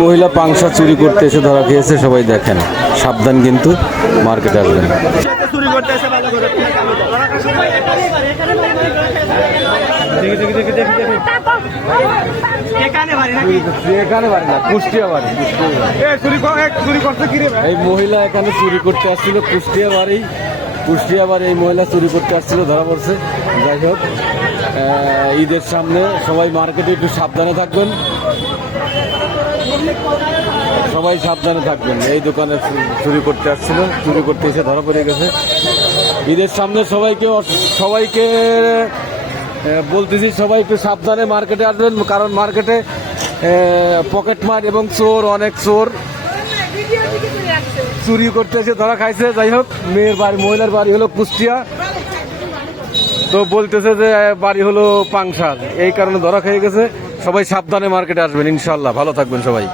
মহিলা পাংশা চুরি করতে এসে ধরা খেয়েছে, সবাই দেখেন, সাবধান কিন্তু মার্কেটে আসবেন। এই মহিলা এখানে চুরি করতে আসছিল, কুষ্টিয়া বাড়ি, কুষ্টিয়া বাড়ি এই মহিলা চুরি করতে আসছিল, ধরা পড়ছে। যাই হোক, ঈদের সামনে সবাই মার্কেটে একটু সাবধানে থাকবেন, সবাই সাবধানে থাকবেন। এই দোকানে চুরি করতে আসছিল, চুরি করতে এসে ধরা পড়ে গেছে। ঈদের সামনে সবাইকে বলতেছি, সবাই একটু সাবধানে মার্কেটে আসবেন, কারণ মার্কেটে পকেটমার এবং চোর, অনেক চোর চুরি করতে এসে ধরা খাইছে। যাই হোক, মহিলার বাড়ি হলো কুষ্টিয়া, তো বলতেছে যে বাড়ি হলো পাংশা, এই কারণে ধরা খেয়ে গেছে। সবাই সাবধানে মার্কেটে আসবেন ইনশাল্লাহ। ভালো থাকবেন সবাই।